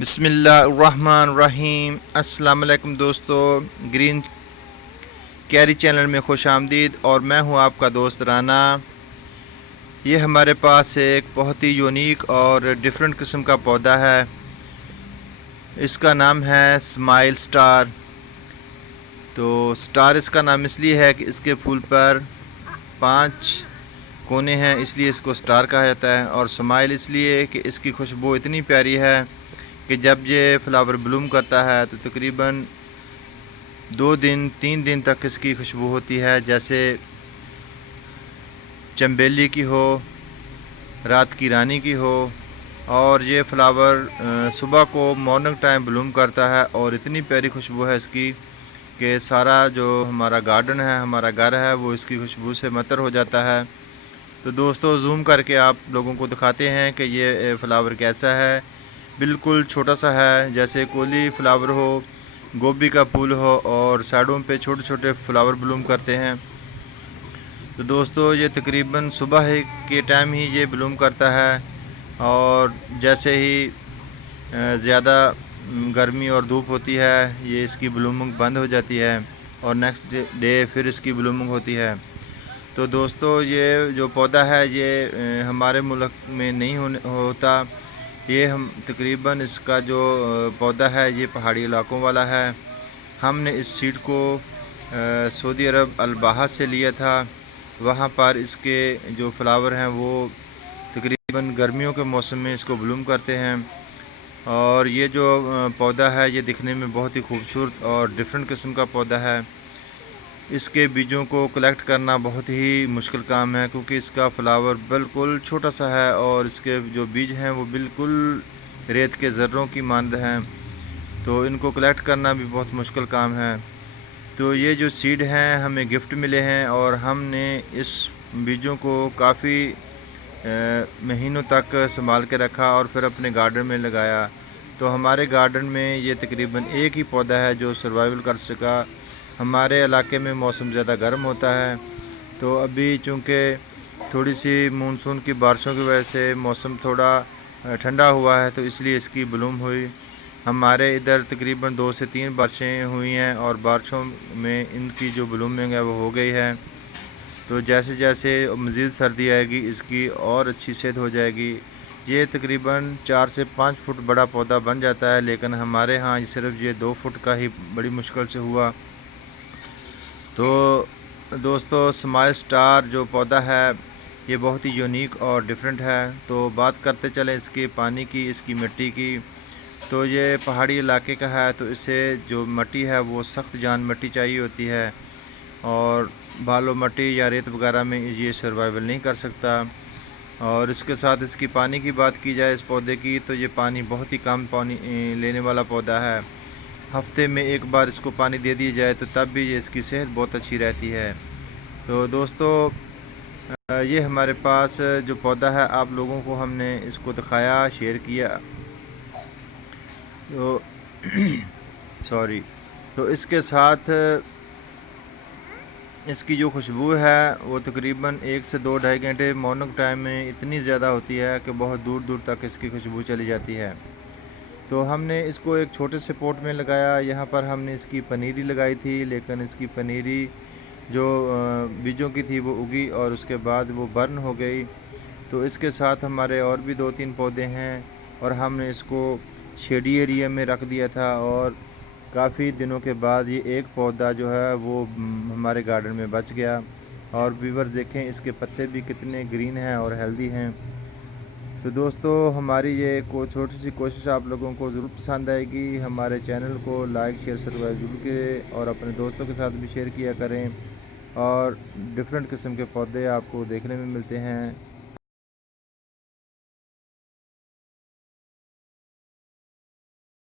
बिस्मिल्लाहिर्रहमानिर्रहीम। अस्सलाम वालेकुम दोस्तों, ग्रीन कैरी चैनल में खुश आमदीद। और मैं हूं आपका दोस्त राना। ये हमारे पास एक बहुत ही यूनिक और डिफरेंट किस्म का पौधा है। इसका नाम है स्माइल स्टार। तो स्टार इसका नाम इसलिए है कि इसके फूल पर 5 कोने हैं, इसलिए इसको स्टार कहा जाता है। और स्माइल इसलिए कि इसकी खुशबू इतनी प्यारी है कि जब ये फ्लावर ब्लूम करता है तो तकरीबन 2 दिन 3 दिन तक इसकी खुशबू होती है, जैसे चंबेली की हो, रात की रानी की हो। और ये फ्लावर सुबह को मॉर्निंग टाइम ब्लूम करता है और इतनी प्यारी खुशबू है इसकी कि सारा जो हमारा गार्डन है, हमारा घर है, वो इसकी खुशबू से मतर हो जाता है। तो दोस्तों, जूम करके आप लोगों को दिखाते हैं कि ये फ्लावर कैसा है। बिल्कुल छोटा सा है, जैसे कोली फ्लावर हो, गोभी का फूल हो, और साइडों पे छोटे छोटे फ्लावर ब्लूम करते हैं। तो दोस्तों, ये तकरीबन सुबह ही के टाइम ही ये ब्लूम करता है। और जैसे ही ज़्यादा गर्मी और धूप होती है, ये इसकी ब्लूमिंग बंद हो जाती है और नेक्स्ट डे फिर इसकी ब्लूमिंग होती है। तो दोस्तों, ये जो पौधा है ये हमारे मुल्क में नहीं होता। ये हम तकरीबन इसका जो पौधा है ये पहाड़ी इलाकों वाला है। हमने इस सीड को सऊदी अरब अल-बहा से लिया था। वहाँ पर इसके जो फ्लावर हैं वो तकरीबन गर्मियों के मौसम में इसको ब्लूम करते हैं। और ये जो पौधा है ये दिखने में बहुत ही खूबसूरत और डिफरेंट किस्म का पौधा है। इसके बीजों को कलेक्ट करना बहुत ही मुश्किल काम है, क्योंकि इसका फ्लावर बिल्कुल छोटा सा है और इसके जो बीज हैं वो बिल्कुल रेत के ज़र्रों की मानद हैं। तो इनको कलेक्ट करना भी बहुत मुश्किल काम है। तो ये जो सीड हैं हमें गिफ्ट मिले हैं और हमने इस बीजों को काफ़ी महीनों तक संभाल के रखा और फिर अपने गार्डन में लगाया। तो हमारे गार्डन में ये तकरीबन एक ही पौधा है जो सर्वाइवल कर सका। हमारे इलाके में मौसम ज़्यादा गर्म होता है, तो अभी चूँकि थोड़ी सी मानसून की बारिशों की वजह से मौसम थोड़ा ठंडा हुआ है, तो इसलिए इसकी ब्लूम हुई। हमारे इधर तकरीबन 2 से 3 बारिशें हुई हैं और बारिशों में इनकी जो ब्लूमिंग है वो हो गई है। तो जैसे जैसे मज़ीद सर्दी आएगी इसकी और अच्छी सेहत हो जाएगी। ये तकरीबन 4 से 5 फुट बड़ा पौधा बन जाता है, लेकिन हमारे यहाँ सिर्फ ये 2 फुट का ही बड़ी मुश्किल से हुआ। तो दोस्तों, स्माइल स्टार जो पौधा है ये बहुत ही यूनिक और डिफरेंट है। तो बात करते चलें इसके पानी की, इसकी मिट्टी की। तो ये पहाड़ी इलाके का है, तो इसे जो मिट्टी है वो सख्त जान मिट्टी चाहिए होती है और बालू मिट्टी या रेत वगैरह में ये सर्वाइवल नहीं कर सकता। और इसके साथ इसकी पानी की बात की जाए इस पौधे की, तो ये पानी बहुत ही कम पानी लेने वाला पौधा है। हफ्ते में एक बार इसको पानी दे दिया जाए तो तब भी ये इसकी सेहत बहुत अच्छी रहती है। तो दोस्तों, ये हमारे पास जो पौधा है आप लोगों को हमने इसको दिखाया, शेयर किया। तो सॉरी। तो इसके साथ इसकी जो खुशबू है वो तकरीबन 1 से 2 ढाई घंटे मॉर्निंग टाइम में इतनी ज़्यादा होती है कि बहुत दूर दूर तक इसकी खुशबू चली जाती है। तो हमने इसको एक छोटे से पॉट में लगाया। यहाँ पर हमने इसकी पनीरी लगाई थी, लेकिन इसकी पनीरी जो बीजों की थी वो उगी और उसके बाद वो बर्न हो गई। तो इसके साथ हमारे और भी 2-3 पौधे हैं और हमने इसको शेडी एरिया में रख दिया था। और काफ़ी दिनों के बाद ये एक पौधा जो है वो हमारे गार्डन में बच गया। और व्यूअर देखें, इसके पत्ते भी कितने ग्रीन हैं और हेल्दी हैं। तो दोस्तों, हमारी ये छोटी सी कोशिश आप लोगों को ज़रूर पसंद आएगी। हमारे चैनल को लाइक शेयर सब्सक्राइब ज़रूर करें और अपने दोस्तों के साथ भी शेयर किया करें। और डिफरेंट किस्म के पौधे आपको देखने में मिलते हैं।